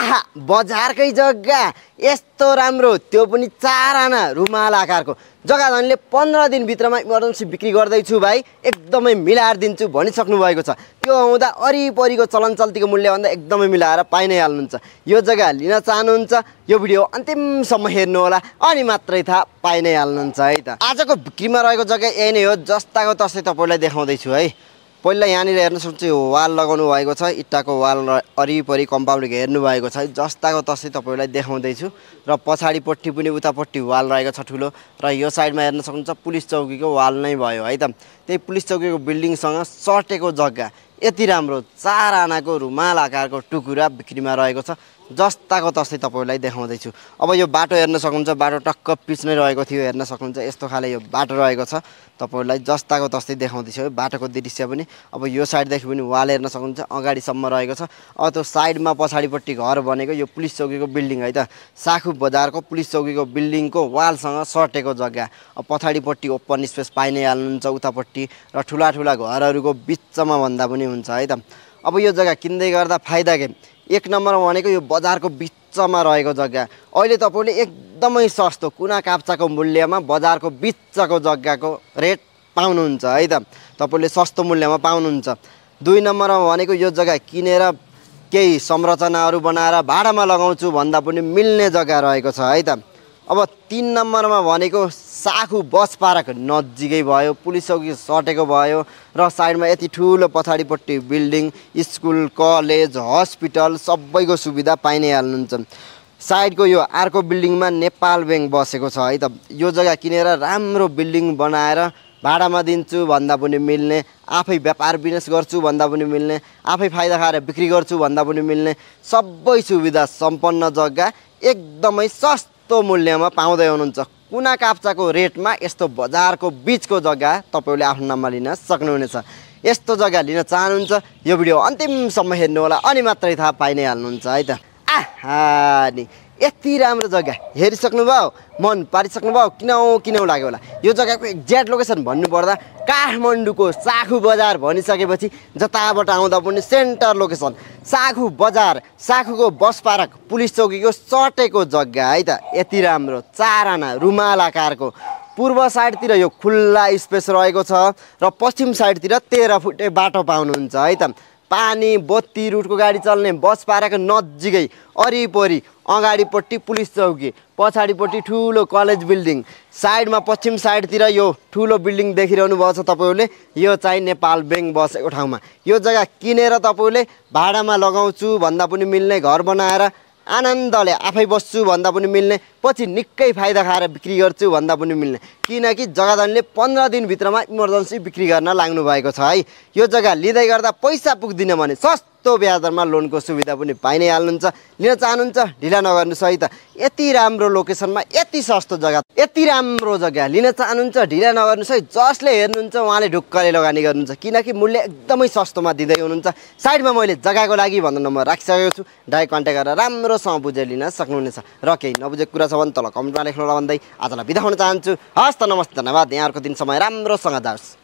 आहा बजारकै जग्गा यस्तो राम्रो त्यो पनि 4 आना रुमाल आकारको जग्गा धनीले 15 दिन भित्रमा इमर्जेन्सी बिक्री गर्दैछु भाइ एकदमै मिलाएर दिन्छु भनिसक्नु भएको छ। त्यो हुँदा अरिपरिको चलन चल्तीको मूल्यभन्दा एकदमै मिलाएर पाइ नै हाल्नुहुन्छ। यो जग्गा लिन चाहनुहुन्छ यो भिडियो अन्तिमसम्म हेर्नु होला अनि मात्रै थाहा पाइ नै हाल्नुहुन्छ है त। आजको बिक्रीमा रहेको जग्गा यही नै हो जस्ताको तस्तै तपाईलाई देखाउँदैछु है। पहिला यहाँनिर हेर्न सक्नुहुन्छ यो वाल लगाउनु भएको छ इट्टाको वाल अरिपरि कम्पाउन्ड घेर्नु भएको छ जस्ताको तस्तै तपाईलाई देखाउँदैछु र पछाडिपट्टि पनि उतापट्टि वाल रहेको छ ठुलो र यो साइडमा हेर्न सक्नुहुन्छ पुलिस चौकीको वाल नै भयो है त। त्यही पुलिस चौकीको बिल्डिङसँग सटेको जग्गा यति राम्रो 4 आनाको रुमाल आकारको टुकुरा बिक्रीमा रहेको छ जस्ताको तस्तै तपाईलाई देखाउँदैछु। अब यो बाटो हेर्न सक्नुहुन्छ बाटो टक्क पिच नै रहेको थियो हेर्न सक्नुहुन्छ यस्तो खाले यो बाटो रहेको छ तपाईलाई जस्ताको तस्तै देखाउँदैछु है बाटोको दृश्य पनि। अब यो साइडदेखि पनि वाल हेर्न सक्नुहुन्छ अगाडिसम्म रहेको छ। अब त्यो साइडमा पछाडिपट्टि घर बनेको यो पुलिस चौकीको बिल्डिङ है त साखु बजारको पुलिस चौकीको बिल्डिङको वालसँग सटेको जग्गा। अब पछाडिपट्टि ओपन स्पेस पाइ नै हाल्नुहुन्छ उतापट्टि र ठुला ठुला घरहरूको बिचमा भन्दा पनि हुन्छ है त। अब यो जग्गा किन्दै गर्दा फाइदा के एक नम्बरमा भनेको यो बजारको बिचमा रहेको जग्गा अहिले तपाईले एकदमै सस्तो कुना काप्चाको मूल्यमा बजारको बिचको जग्गाको रेट पाउनुहुन्छ है त तपाईले सस्तो मूल्यमा पाउनुहुन्छ। 2 नम्बरमा भनेको यो जग्गा किनेर केही संरचनाहरू बनाएर भाडामा लगाउँछु भन्दा पनि मिल्ने जग्गा रहेको छ है त। अब 3 नम्बरमा भनेको साखु बस पार्क नजिकै भयो पुलिस चौकी सटेको भयो र साइडमा यति ठुलो पछाडिपट्टि बिल्डिङ स्कुल कलेज हस्पिटल सबैको सुविधा पाइ नै हाल्नुहुन्छ। साइडको यो अर्को बिल्डिङमा नेपाल बैंक बसेको छ है त। यो जग्गा किनेर राम्रो बिल्डिङ बनाएर भाडामा दिन्छु भन्दा पनि मिल्ने आफै व्यापार बिजनेस गर्छु भन्दा पनि मिल्ने आफै फाइदा खाएर बिक्री गर्छु भन्दा पनि मिल्ने सबै सुविधा सम्पन्न जग्गा एकदमै सस्तो मूल्यमा पाउँदै हुनुहुन्छ। कुना काप्चाको रेटमा यस्तो बजारको बिचको जग्गा तपाईले आफ्नो नाममा लिन सक्नुहुनेछ। यस्तो जग्गा लिन चाहनुहुन्छ यो भिडियो अन्तिमसम्म हेर्नु होला अनि मात्रै थाहा पाइ नै हाल्नुहुन्छ है त। आहा नि यति राम्रो जग्गा हेरिसक्नु भयो मन पारिसक्नु भयो किनौ लाग्यो होला। यो जग्गाको एक्ज्याक्ट लोकेसन भन्नुपर्दा काठमाडौँको साखु बजार भनिसकेपछि जताबाट आउँदा पनि सेन्टर लोकेसन साखु बजार साखुको बस पार्क पुलिस चौकीको सटेको जग्गा है त। यति राम्रो 4 आना रुमाल आकारको पूर्व साइडतिर यो खुल्ला स्पेस रहेको छ र पश्चिम साइडतिर 13 फुटे बाटो पाउनुहुन्छ है त। पानी बत्ती रुटको गाडी चल्ने बस पार्क नजिकै अरिपरि अगाडिपट्टि पुलिस चौकी पछाडिपट्टि ठुलो कलेज बिल्डिङ साइडमा पश्चिम साइडतिर यो ठुलो बिल्डिङ देखिरहनु भएको छ तपाईले यो चाहिँ नेपाल बैंक बसेको ठाउँमा। यो जग्गा किनेर तपाईले भाडामा लगाउँछु भन्दा पनि मिल्ने घर बनाएर आनन्दले आफै बस्छु भन्दा पनि मिल्ने पछि निकै फाइदा खाएर बिक्री गर्छु भन्दा पनि मिल्ने किनकि जग्गा धनीले 15 दिन भित्रमा इमर्जेन्सी बिक्री गर्न लाग्नु भएको छ है। यो जग्गा लिँदै गर्दा पैसा पुग्दिन भने सस्तो ब्याज दरमा लोनको सुविधा पनि पाइ नै हाल्नुहुन्छ। लिन चाहनुहुन्छ ढिला नगर्नुहोस् है त। यति राम्रो लोकेसनमा यति सस्तो जग्गा यति राम्रो जग्गा लिन चाहनुहुन्छ ढिला नगर्नुहोस् है। जसले हेर्नुहुन्छ उहाँले ढुक्कले लगानी गर्नुहुन्छ किनकि मूल्य एकदमै सस्तोमा दिँदै हुनुहुन्छ। साइडमा मैले जग्गाको लागि भन्ने नम्बर राखिसकेको छु डाइरेक्ट कन्ट्याक्ट गरेर राम्रोसँग बुझेर लिन सक्नुहुनेछ र केही नबुझेको कुरा छ भने तल कमेन्टमा लेख्नु होला भन्दै आजलाई बिदा हुन चाहन्छु। हस् त नमस्ते धन्यवाद। यहाँहरुको दिन समय राम्रोसँग जाओस्।